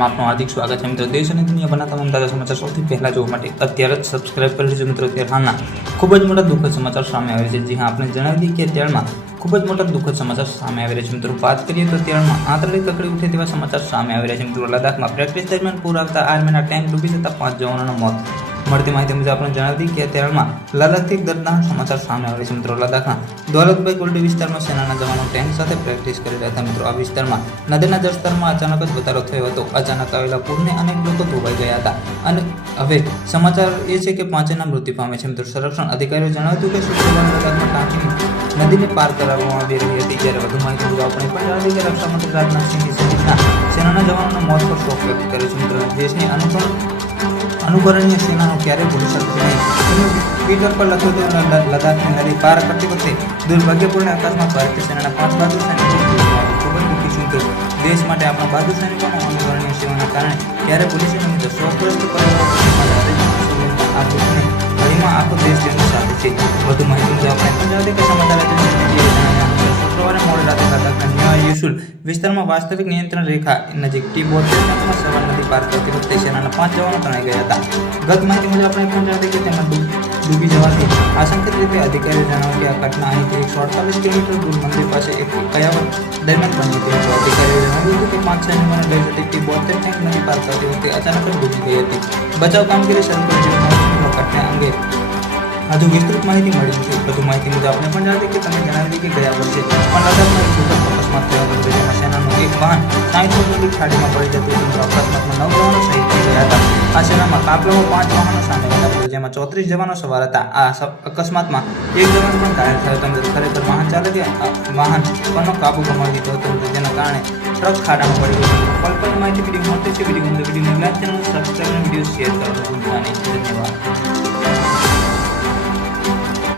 में आपનું हार्दिक स्वागत है मित्रों। देश और दुनियाभરના તમામ તાજા સમાચાર સૌથી પહેલા જોવા માટે અત્યારે જ સબસ્ક્રાઇબ કરી લેજો મિત્રો। અત્યારે હાલના ખૂબ જ મોટા દુઃખદ સમાચાર સામે આવ્યા છે। જી હા, આપણે જણાવી દઈએ કે અત્યારમાં ખૂબ જ મોટા દુઃખદ સમાચાર સામે આવી રહ્યા છે મિત્રો। વાત કરીએ તો અત્યારમાં આંતરડી કકડી ઉઠે તેવા સમાચાર સામે આવી રહ્યા છે મિત્રો। લદ્દાખમાં પ્રેક્ટિસ દરમિયાન પૂર આવતા આર્મીના ટેન્ક ડૂબી જતા 5 જવાનોના મોત। મળતી માહિતી મુજબ આપણે જણાવી દઈએ કે અત્યારમાં લદ્દાખથી દર્દનાક સમાચાર સામે આવે છે મિત્રો। લદ્દાખના દૌલતભાઈ ગોલ્ડી વિસ્તારમાં સેનાના જવાનો ટેન્ક સાથે પ્રેક્ટિસ કરી રહ્યા હતા મિત્રો। આ વિસ્તારમાં નદીના જળસ્તરમાં અચાનક જ વધારો થયો હતો। અચાનક આવેલા પૂરને અનેક લોકો ધોવાઈ ગયા હતા અને હવે સમાચાર એ છે કે 5 મૃત્યુ પામે છે મિત્રો। સંરક્ષણ અધિકારીઓ જણાવ્યું કે શુક્રવારે લદ્દાખમાં ટાંકી નદીને પાર કરાવવામાં આવી રહી હતી। જ્યારે વધુ માહિતી મુજબ આપણે પણ જણાવી કે રક્ષા મંત્રી રાજનાથસિંહ સહિતના સેનાના જવાનોના મોત પર શોક વ્યક્ત કર્યો છે મિત્રો। દેશની અનુકરણીય સેનાઓ ક્યારેય ભૂલી શકશે નહીં। ટ્વિટર પર લખ્યું હતું લદ્દાખની નદી પાર કરતી વખતે દુર્ભાગ્યપૂર્ણ અકસ્માત ભારતીય સેનાના 5 બહાદુર સૈનિકો ખૂબ જ દુઃખી છું મિત્રો। દેશ માટે આપણા બહાદુર સૈનિકોના અનુકરણીય સેવાના કારણે ક્યારે ભૂલી શકશે નહીં। શોકગ્રસ્ત પરિવારો ઘડીમાં આખો દેશ તેમની સાથે છે। વધુ માહિતી મુજબ આપણે પંજાબી કે સમાચાર શુક્રવારે મોડી રાતે લદ્દાખના ન્યા યુસુલ વિસ્તારમાં વાસ્તવિક નિયંત્રણ રેખા નજીક T-72 ટેન્કમાં સવાર નદી પાર કરતી વખતે સેનાના 5 જવાનો તણાઈ ગયા હતા। ગત માહિતી મુજબ આપણે પણ જણાવી કે તેમાં ડૂબી જવાથી આશંકિત રીતે અધિકારીઓ જણાવ્યું કે આ ઘટના અહીંથી 148 કિલોમીટર દૂર મંદિર પાસે એક કયાવત દરમિયાન બની હતી। અધિકારીઓએ જણાવ્યું હતું કે 5 સૈનિકોને લઈ જતી T-72 ટેન્ક નદી પાર કરતી વખતે અચાનક જ ડૂબી ગઈ હતી। બચાવ કામગીરી શરૂ કરી દીધી। ઘટના અંગે હજુ વિસ્તૃત માહિતી મળી નથી। વધુ માહિતી મુજબ આપણે પણ જણાવી કે તમે જણાવી કે ગયા વર્ષે પણ લદ્દાખમાં એક દુઃખદ અકસ્માત થયો હતો જેમાં સેનાનું એક વાહન 60 ફૂટ નદી ખાડીમાં પડી જતું હતું। અકસ્માતમાં 9 જવાનો શહીદ થઈ ગયા હતા। આ સેનામાં કાફલામાં 5 વાહનો સામેલ હતા જેમાં 34 જવાનો સવાર હતા। આ અકસ્માતમાં એક જવાન પણ ઘાયલ થયો હતો। ખરેખર વાહન ચાલકે વાહન પરનો કાબુ ગુમાવી દીધો હતો જેના કારણે ટ્રક ખાડામાં પડી ગયો હતો। પલ માહિતી વિડીયો મળતી છે। વિડીયો ગમતો વિડીયોને લાઈક ચેનલ સબસ્ક્રાઇબ અને વિડીયો શેર કરવાનું ભૂલતા નહીં। ધન્યવાદ।